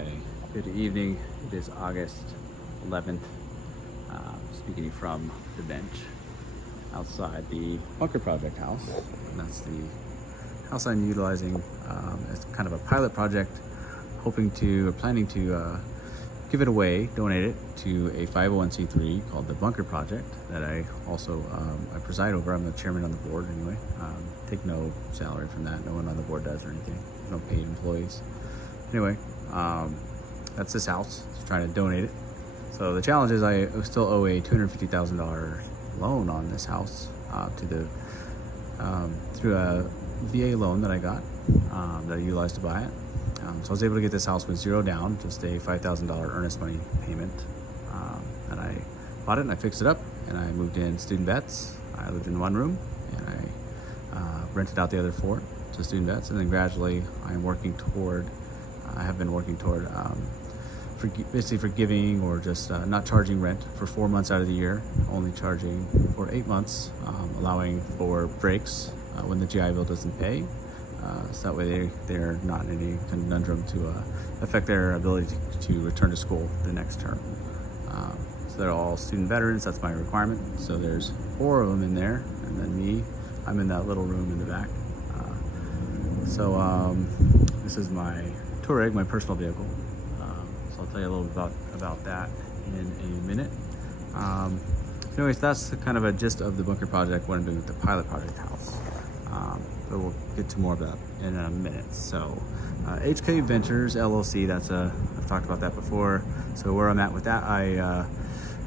Okay, good evening. It is August 11th. Speaking from the bench outside the Bunker Project house. And that's the house I'm utilizing as kind of a pilot project, planning to give it away, donate it to a 501c3 called the Bunker Project that I also I preside over. I'm the chairman on the board anyway. Take no salary from that. No one on the board does or anything. There's no paid employees. Anyway, that's this house. Just trying to donate it. So the challenge is I still owe a $250,000 loan on this house through a VA loan that I got that I utilized to buy it. So I was able to get this house with zero down, just a $5,000 earnest money payment. And I bought it and I fixed it up and I moved in student vets. I lived in one room and I rented out the other 4 to student vets. And then gradually I have been working toward basically forgiving or just not charging rent for 4 months out of the year, only charging for 8 months, allowing for breaks when the GI Bill doesn't pay. So that way they're not in any conundrum to affect their ability to return to school the next term. So they're all student veterans, that's my requirement. So there's 4 of them in there, and then me, I'm in that little room in the back. This is my Touareg, my personal vehicle. So I'll tell you a little bit about that in a minute. Anyways, that's kind of a gist of the Bunker Project, what I'm doing with the pilot project house. But we'll get to more of that in a minute. So HK Ventures LLC, I've talked about that before. So where I'm at with that, I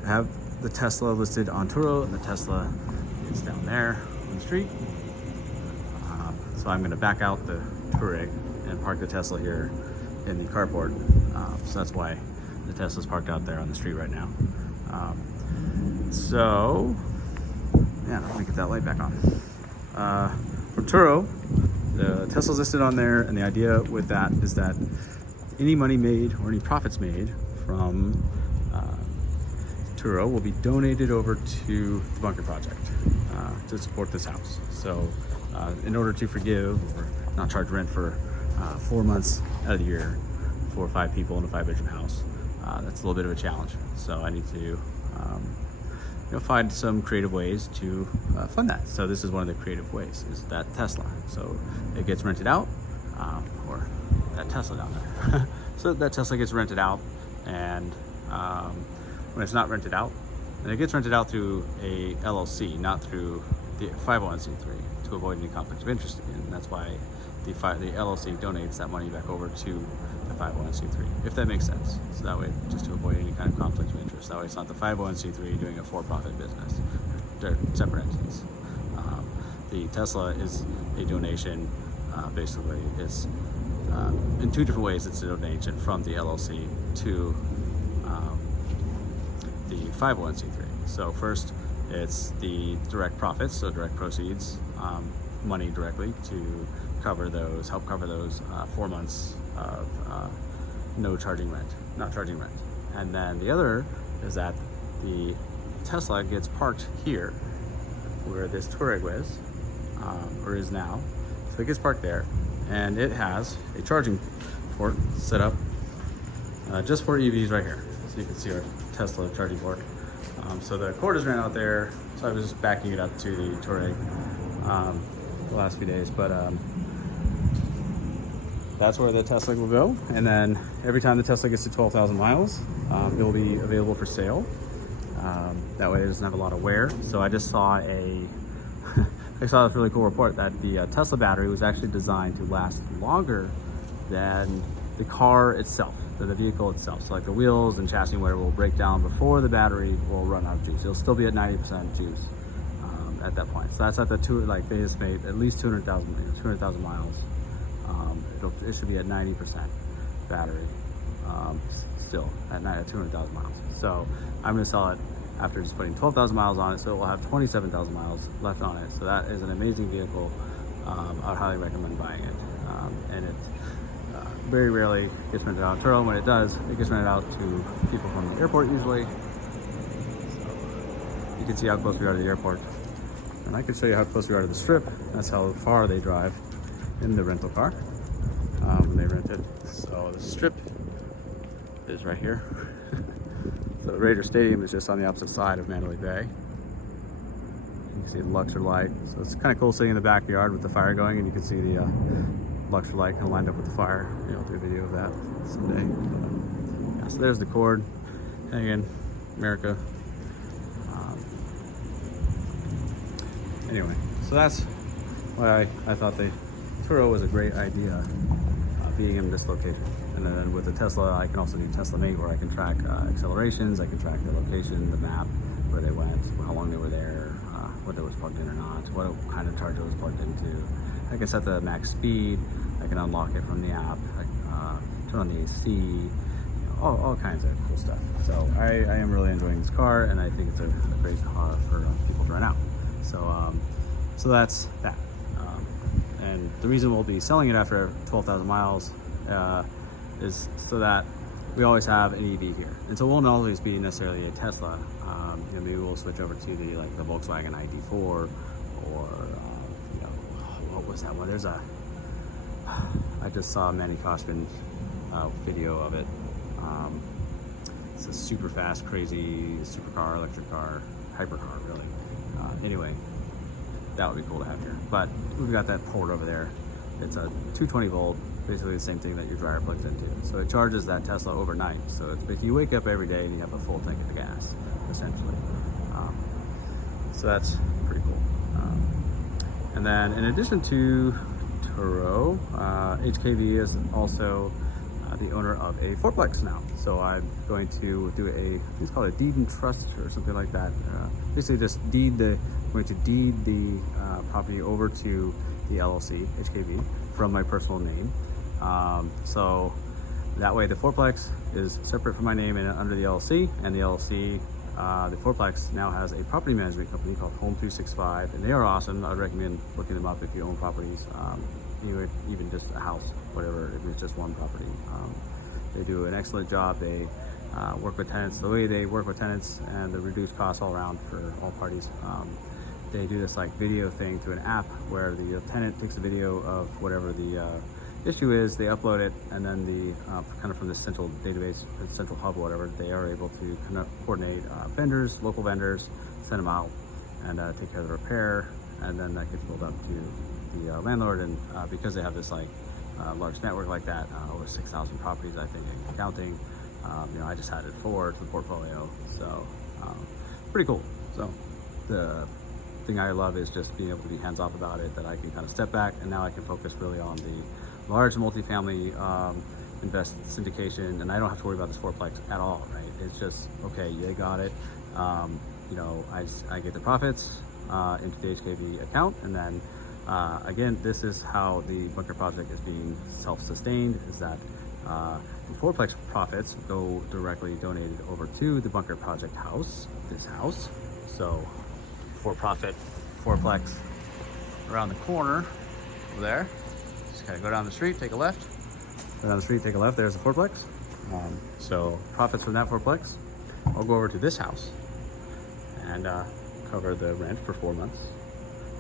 have the Tesla listed on Turo, and the Tesla is down there on the street. So I'm gonna back out the Touareg and park the Tesla here in the carport. So that's why the Tesla's parked out there on the street right now. Let me get that light back on. For Turo, the Tesla's listed on there, and the idea with that is that any money made or any profits made from Turo will be donated over to the Bunker Project to support this house. So in order to forgive or not charge rent for 4 months out of the year for 5 people in a 5-bedroom house, that's a little bit of a challenge. So I need to find some creative ways to fund that. So this is one of the creative ways, is that Tesla. So it gets rented out, or that Tesla down there. So that Tesla gets rented out, and when it's not rented out, and it gets rented out through a LLC, not through the 501c3, to avoid any conflict of interest. And that's why the LLC donates that money back over to the 501c3, if that makes sense. So that way, just to avoid any kind of conflict of interest. That way it's not the 501c3 doing a for-profit business. They're separate entities. The Tesla is a donation. Basically, it's in 2 different ways. It's a donation from the LLC to the 501c3. So first, it's the direct profits, so direct proceeds, money directly to help cover those 4 months of not charging rent. And then the other is that the Tesla gets parked here where this Touareg was, or is now. So it gets parked there, and it has a charging port set up just for EVs right here. So you can see our Tesla charging port. So the cord is ran out there, so I was just backing it up to the Touareg the last few days, but that's where the Tesla will go. And then every time the Tesla gets to 12,000 miles, it will be available for sale. That way it doesn't have a lot of wear. So I just saw I saw this really cool report that the Tesla battery was actually designed to last longer than the car itself, than the vehicle itself. So like the wheels and chassis wear will break down before the battery will run out of juice. It'll still be at 90% juice at that point. So that's at the they just made at least 200,000 miles. It should be at 90% battery still at 200,000 miles. So I'm going to sell it after just putting 12,000 miles on it, so it will have 27,000 miles left on it. So that is an amazing vehicle. I would highly recommend buying it. And it very rarely gets rented out. Turo, when it does, it gets rented out to people from the airport usually. So you can see how close we are to the airport. And I can show you how close we are to the strip. That's how far they drive in the rental car when they rent it. So the strip is right here. So the Raider Stadium is just on the opposite side of Mandalay Bay. You can see the Luxor light. So it's kind of cool sitting in the backyard with the fire going, and you can see the Luxor light kind of lined up with the fire. Maybe I'll do a video of that someday. Yeah, so there's the cord. And again, America. Anyway, so that's why I thought the Turo was a great idea, being in this location. And then with the Tesla, I can also do Tesla Mate, where I can track accelerations, I can track the location, the map, where they went, how long they were there, whether it was plugged in or not, what kind of charger it was plugged into. I can set the max speed, I can unlock it from the app, turn on the AC, you know, all kinds of cool stuff. So I am really enjoying this car, and I think it's a great car for people to rent out. So that's that. And the reason we'll be selling it after 12,000 miles is so that we always have an EV here. And so it won't always be necessarily a Tesla. You know, maybe we'll switch over to the Volkswagen ID4, or you know, what was that one? There's I just saw Manny Koshman's video of it. It's a super fast, crazy supercar, electric car, hypercar, really. Anyway, that would be cool to have here. But we've got that port over there. It's a 220 volt, basically the same thing that your dryer plugs into. So it charges that Tesla overnight. So it's, if you wake up every day and you have a full tank of gas, essentially. So that's pretty cool. And then in addition to Turo, HKV is also the owner of a fourplex now. So I'm going to do it's called a deed and trust or something like that. Basically just going to deed the property over to the LLC, HKV, from my personal name. So that way the fourplex is separate from my name and under the LLC, and the LLC, the fourplex now has a property management company called Home 265, and they are awesome. I'd recommend looking them up if you own properties, even just a house, whatever, if it's just one property. They do an excellent job. They work with tenants the way they work with tenants, and the reduced costs all around for all parties. They do this like video thing through an app where the tenant takes a video of whatever the issue is, they upload it, and then the kind of from the central database, central hub, or whatever, they are able to kind of coordinate vendors, local vendors, send them out, and take care of the repair, and then that gets billed up to the landlord. And because they have this like large network like that, over 6,000 properties, I think, and counting. You know, I just added 4 to the portfolio, so pretty cool. So the thing I love is just being able to be hands-off about it, that I can kind of step back, and now I can focus really on the large multifamily invest syndication, and I don't have to worry about this fourplex at all, right? It's just, okay, they got it. You know, I get the profits into the HKV account, and then again, this is how the bunker project is being self-sustained, is that the fourplex profits go directly donated over to the bunker project house, this house. So for-profit fourplex around the corner over there. Just kind of go down the street, take a left. Go down the street, take a left, there's the fourplex. So profits from that fourplex, I'll go over to this house and cover the rent for 4 months,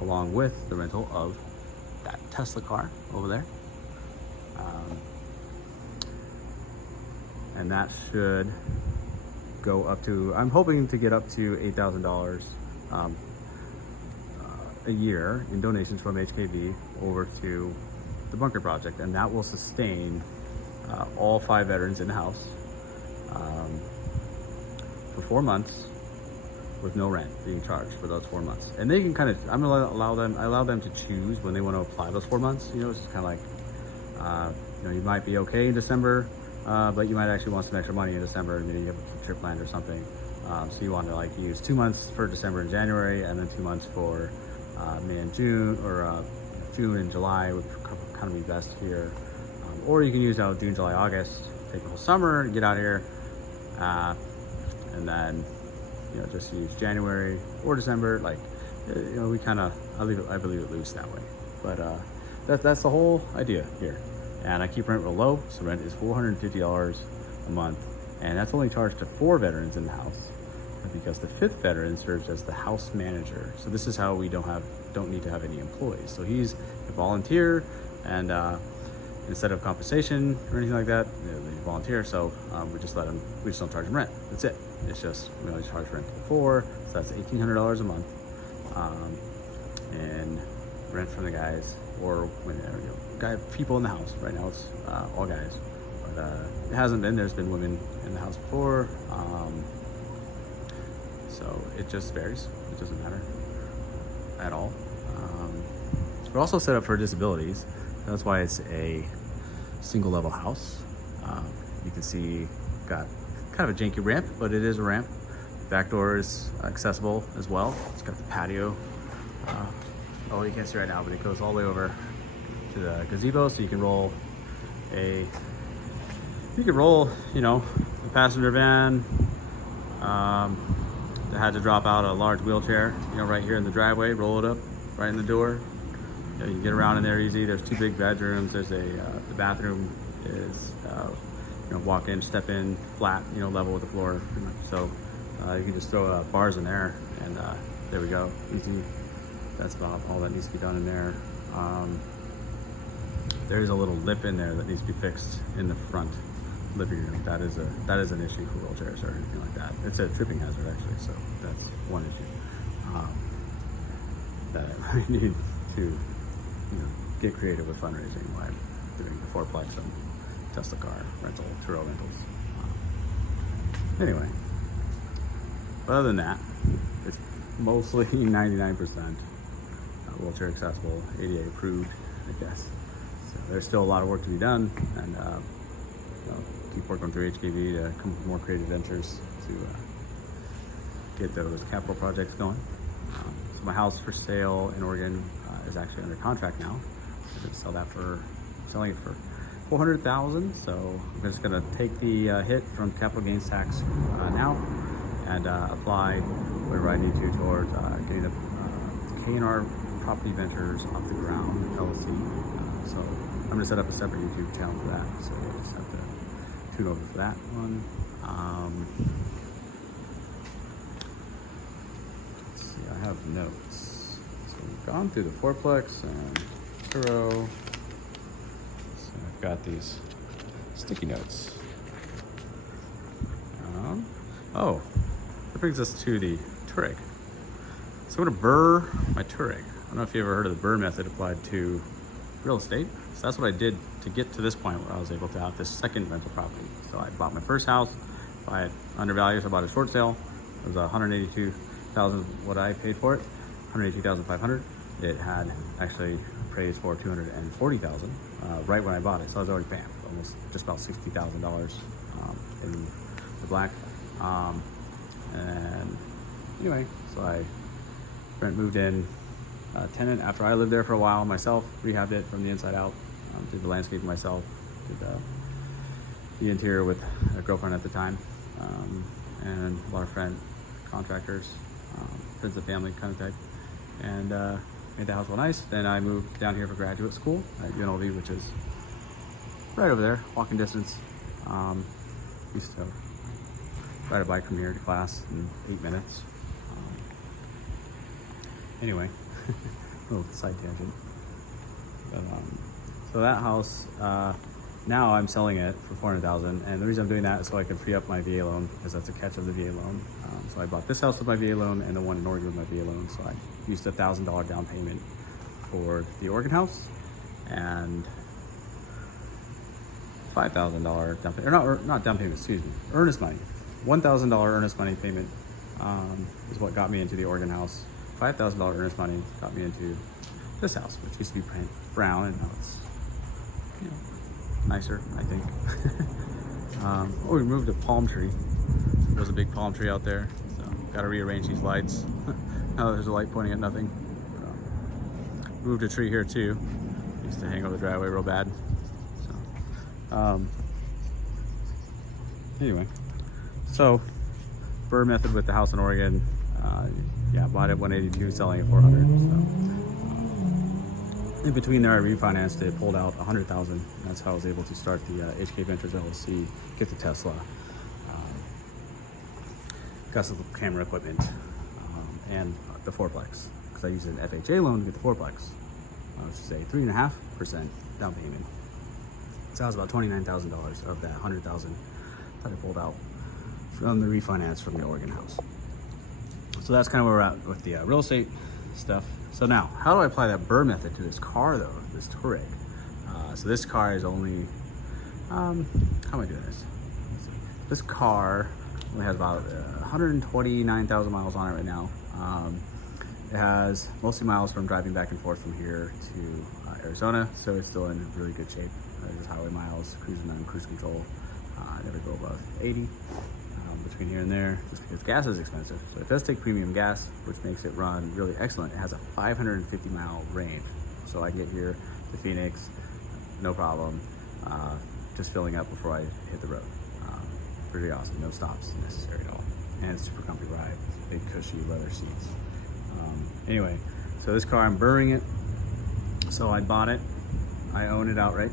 along with the rental of that Tesla car over there. And that should go up to, I'm hoping to get up to $8,000 a year in donations from HKV over to the bunker project, and that will sustain all 5 veterans in the house for 4 months with no rent being charged for those 4 months. And they can kind of, I allow them to choose when they want to apply those 4 months. You know, it's just kind of like, you know, you might be okay in December, but you might actually want some extra money in December, and maybe you have a trip planned or something. So you want to like use 2 months for December and January, and then 2 months for May and June, or June and July would kind of be best here. Or you can use June, July, August, take the whole summer, get out here, and then, you know, just use January or December. Like, you know, we kind of, I believe it loose that way. But that's the whole idea here. And I keep rent real low, so rent is $450 a month, and that's only charged to 4 veterans in the house, because the 5th veteran serves as the house manager. So this is how we don't need to have any employees. So he's a volunteer, and instead of compensation or anything like that, they volunteer. So we just don't charge them rent. That's it. It's just, we only charge rent before, so that's $1,800 a month. And rent from the guys, or when people in the house. Right now it's all guys, but it hasn't been. There's been women in the house before, so it just varies. It doesn't matter at all. We're also set up for disabilities. That's why it's a single level house. You can see got kind of a janky ramp, but it is a ramp. Back door is accessible as well. It's got the patio. Oh, you can't see right now, but it goes all the way over to the gazebo, so you can roll the passenger van. That had to drop out a large wheelchair, right here in the driveway, roll it up right in the door. You can get around in there easy. There's 2 big bedrooms. There's the bathroom is, walk in, step in, flat, level with the floor. So you can just throw bars in there, and there we go, easy. That's about all that needs to be done in there. There's a little lip in there that needs to be fixed in the front living room. That is an issue for wheelchairs or anything like that. It's a tripping hazard actually, so that's one issue that I really need to get creative with fundraising while I'm doing the fourplex and Tesla car rental, Turo rentals. Anyway, other than that, it's mostly 99% wheelchair accessible, ADA approved, I guess. So there's still a lot of work to be done, and keep working through HKV to come up with more creative ventures to get those capital projects going. So my house for sale in Oregon is actually under contract now. I'm going to selling it for $400,000. So I'm just going to take the hit from capital gains tax now and apply whatever I need to towards getting the KNR Property Ventures off the ground LLC. So I'm going to set up a separate YouTube channel for that. So you'll just have to tune over for that one. Let's see, I have notes. So we've gone through the fourplex and Turo. So I've got these sticky notes. Oh, that brings us to the Touareg. So I'm going to BRRRR my Touareg. I don't know if you ever heard of the BRRRR method applied to real estate. So that's what I did to get to this point where I was able to have this second rental property. So I bought my first house, I undervalued, so I bought a short sale. It was $182,000 what I paid for it, $182,500. It had actually appraised for $240,000 right when I bought it. So I was already paying almost just about $60,000 in the black. And anyway, so I moved in tenant after I lived there for a while myself, rehabbed it from the inside out, did the landscape myself, did the interior with a girlfriend at the time, and a lot of contractors, friends of family kind of type, and made the house real nice. Then I moved down here for graduate school at UNLV, which is right over there, walking distance. Used to ride a bike from here to class in 8 minutes. Anyway, a little side tangent. But, so that house, now I'm selling it for $400,000, and the reason I'm doing that is so I can free up my VA loan, because that's a catch of the VA loan. So I bought this house with my VA loan and the one in Oregon with my VA loan. So I used $1,000 down payment for the Oregon house and $5,000 down payment, or not down payment, excuse me, earnest money. $1,000 earnest money payment is what got me into the Oregon house. $5,000 earnest money got me into this house, which used to be brown, and now it's nicer, I think. We moved a palm tree. There's a big palm tree out there, so got to rearrange these lights. Now there's a light pointing at nothing. Moved a tree here too. Used to hang over the driveway real bad. So, anyway, so BRRRR method with the house in Oregon. Yeah, bought it 182, selling it 400. So in between there, I refinanced it, pulled out 100,000. That's how I was able to start the HK Ventures LLC, get the Tesla, got some camera equipment, and the fourplex, because I used an FHA loan to get the fourplex, which is a 3.5% down payment. So that was about $29,000 of that $100,000 that I pulled out from the refinance from the Oregon house. So that's kind of where we're at with the real estate stuff. So now, how do I apply that BRRRR method to this car though, this Touareg? So this car is only, how am I doing this? This car only has about 129,000 miles on it right now. It has mostly miles from driving back and forth from here to Arizona, so it's still in really good shape. Just highway miles, cruising on cruise control. Never go above 80 between here and there, just because gas is expensive. So it does take premium gas, which makes it run really excellent. It has a 550 mile range, so I can get here to Phoenix, no problem, just filling up before I hit the road. Pretty awesome, no stops necessary at all. And it's super comfy ride, big cushy leather seats. Anyway, so this car, I'm BRRRRing it. So I bought it, I own it outright.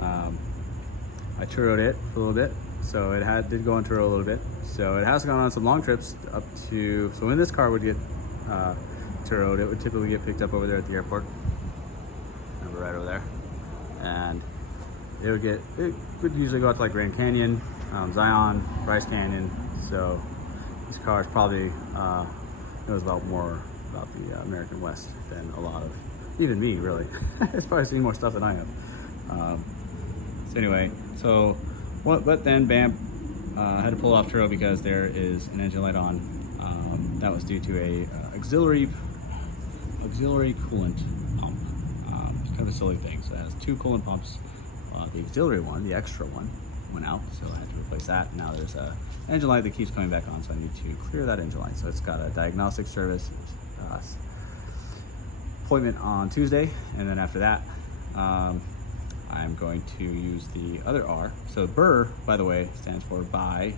I Turoed it for a little bit. So it did go on Turo a little bit. So it has gone on some long trips up to, so when this car would get Turoed, it would typically get picked up over there at the airport. Remember, right over there. And it would usually go out to like Grand Canyon, Zion, Bryce Canyon. So this car is probably knows more about the American West than a lot of, even me really. It's probably seen more stuff than I have. So anyway, but then bam, I had to pull off Turo because there is an engine light on. That was due to a auxiliary coolant pump. It's kind of a silly thing. So it has two coolant pumps. The auxiliary one, the extra one, went out, so I had to replace that. Now there's a engine light that keeps coming back on, so I need to clear that engine light. So it's got a diagnostic service appointment on Tuesday, and then after that, I'm going to use the other R. So BRRRR, by the way, stands for buy,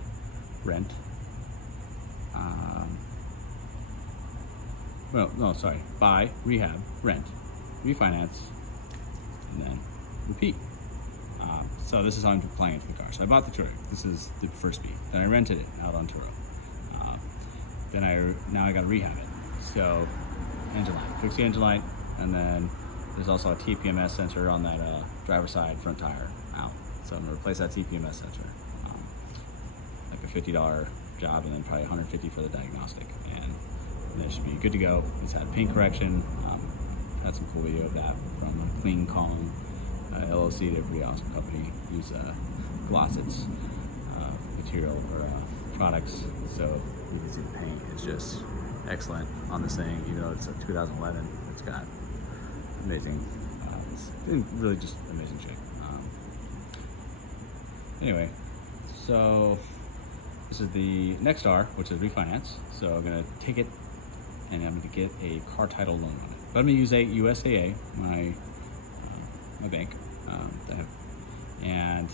rent. Buy, rehab, rent, refinance, and then repeat. So this is how I'm applying it to the car. So I bought the Touareg. This is the first speed. Then I rented it out on Turo. Now I got to rehab it. So engine light, fix the engine light, and then there's also a TPMS sensor on that driver's side front tire out. So I'm gonna replace that TPMS sensor. Like a $50 job, and then probably $150 for the diagnostic, and then it should be good to go. It's had paint correction. Had some cool video of that from Clean Calm LLC. They're a pretty awesome company. Use Glossit's material or products. So you can see the paint is just excellent on this thing, even though it's a 2011. It's got amazing, it's been really just amazing shape. Anyway, so this is the next R, which is refinance. So I'm gonna take it and I'm gonna get a car title loan on it. But I'm gonna use a USAA, my bank, and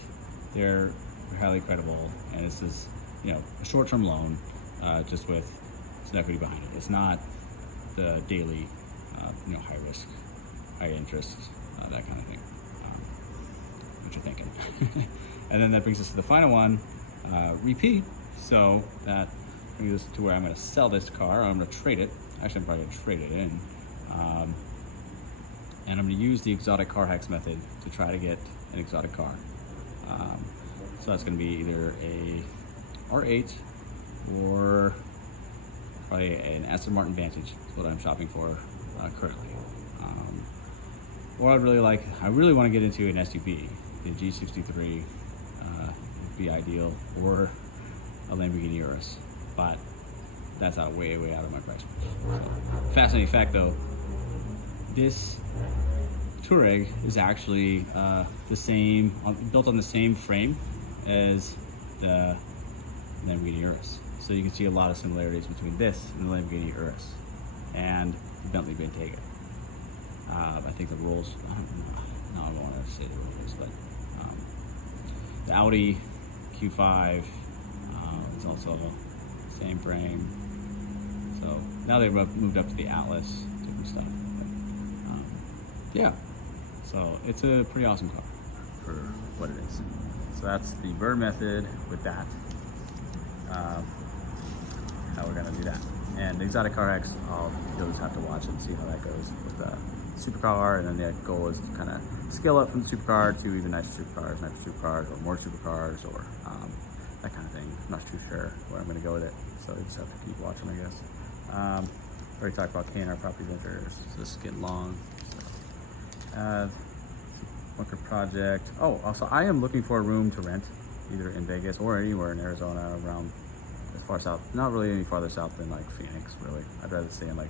they're highly credible. And this is, a short-term loan, just with some equity behind it. It's not the daily, high risk, high interest, that kind of thing. What you're thinking. And then that brings us to the final one, repeat. So that brings us to where I'm going to sell this car, or I'm going to trade it. Actually, I'm probably going to trade it in. And I'm going to use the exotic car hacks method to try to get an exotic car. So that's going to be either a R8 or probably an Aston Martin Vantage. That's what I'm shopping for currently. Or I really want to get into an SUV. The G63 would be ideal, or a Lamborghini Urus, but that's way out of my price range. So, fascinating fact though, this Touareg is actually built on the same frame as the Lamborghini Urus. So you can see a lot of similarities between this and the Lamborghini Urus and the Bentley Bentayga. I think the rules, I don't want to say the rules, but the Audi Q5 is also the same frame. So now they've moved up to the Atlas, different stuff. But, yeah, so it's a pretty awesome car for what it is. So that's the BRRRR method with that. How we're gonna do that. And the exotic car hacks, you'll just have to watch it and see how that goes with supercar, and then the goal is to kind of scale up from the supercar to even nicer supercars, or more supercars, or that kind of thing. I'm not too sure where I'm going to go with it, so I just have to keep watching, I guess. Already talked about KNR Property Ventures, so this is getting long. So, bunker project. Oh, also I am looking for a room to rent, either in Vegas or anywhere in Arizona, around as far south, not really any farther south than like Phoenix, really. I'd rather stay in like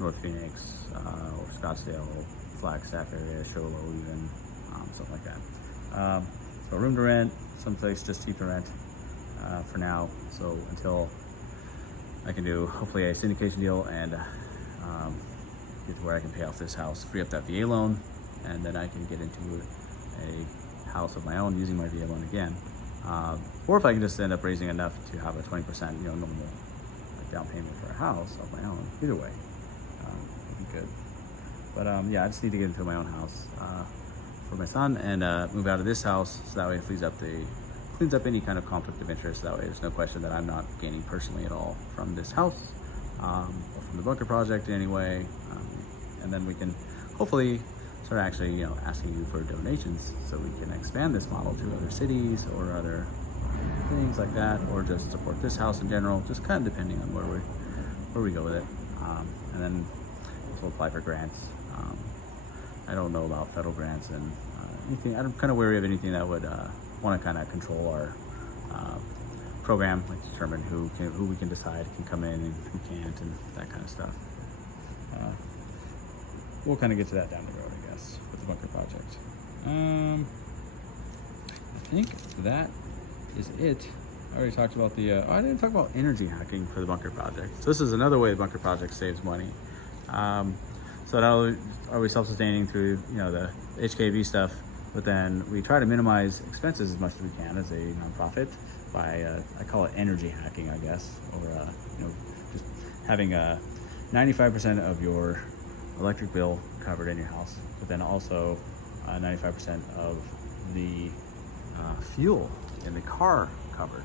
North Phoenix, or Scottsdale, Flagstaff area, Sholo even, something like that. So a room to rent, someplace just cheap to rent for now. So until I can do hopefully a syndication deal and get to where I can pay off this house, free up that VA loan, and then I can get into a house of my own using my VA loan again. Or if I can just end up raising enough to have a 20% normal down payment for a house of my own. Either way, would be good. But yeah, I just need to get into my own house for my son and move out of this house, so that way it cleans up any kind of conflict of interest. That way there's no question that I'm not gaining personally at all from this house, or from the bunker project in any way. And then we can hopefully start actually asking you for donations, so we can expand this model to other cities or other things like that, or just support this house in general, just kind of depending on where we go with it. And then also apply for grants. I don't know about federal grants and anything. I'm kind of wary of anything that would want to kind of control our program, like determine who we can decide can come in and who can't, and that kind of stuff. We'll kind of get to that down the road, I guess, with the bunker project. I think that is it. I already talked about the, I didn't talk about energy hacking for the bunker project. So this is another way the bunker project saves money. So not are we self-sustaining through, the HKV stuff, but then we try to minimize expenses as much as we can as a nonprofit by, I call it energy hacking, I guess, or, just having 95% of your electric bill covered in your house, but then also 95% of the fuel in the car covered.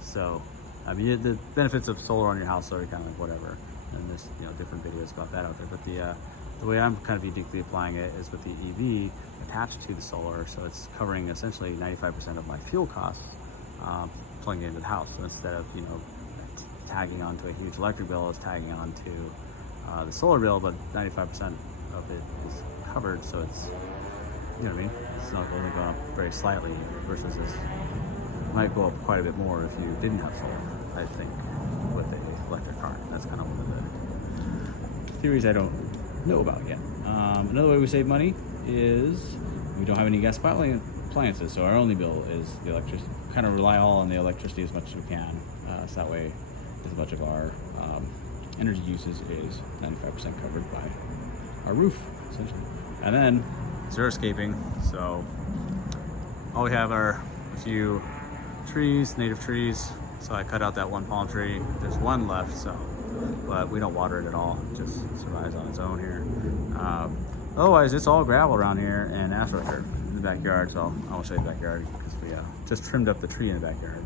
So the benefits of solar on your house are kind of like whatever, and there's different videos about that out there, but the way I'm kind of uniquely applying it is with the EV attached to the solar, so it's covering essentially 95% of my fuel costs, plugging it into the house. So instead of tagging onto a huge electric bill, it's tagging onto the solar bill, but 95% of it is covered, so it's, what I mean? It's not only going up very slightly versus this might go up quite a bit more if you didn't have solar, I think, with an electric car. That's kind of one of the theories I don't know about yet. Another way we save money is we don't have any gas appliances, so our only bill is the electricity. Kind of rely all on the electricity as much as we can, so that way as much of our energy usage is 95% covered by our roof, essentially. And then xeriscaping, so all we have are a few trees, native trees. So I cut out that one palm tree. There's one left, but we don't water it at all. It just survives on its own here. Otherwise, it's all gravel around here and astroturf in the backyard. So I'll show you the backyard because we just trimmed up the tree in the backyard.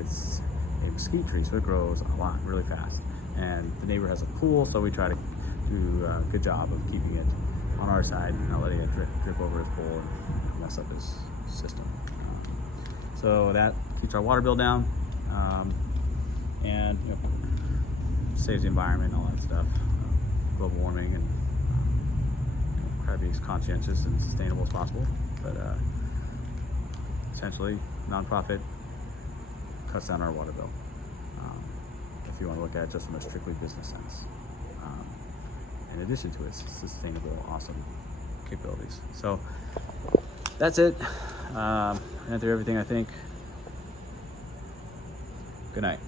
It's a mesquite tree, so it grows a lot, really fast. And the neighbor has a pool, so we try to do a good job of keeping it on our side and not letting it drip over his pool and mess up his system. So that keeps our water bill down, and saves the environment and all that stuff. Global warming, and try to be as conscientious and sustainable as possible. But essentially, nonprofit cuts down our water bill. If you want to look at it just from a strictly business sense, in addition to its sustainable, awesome capabilities. So that's it. Ran through everything, I think. Good night.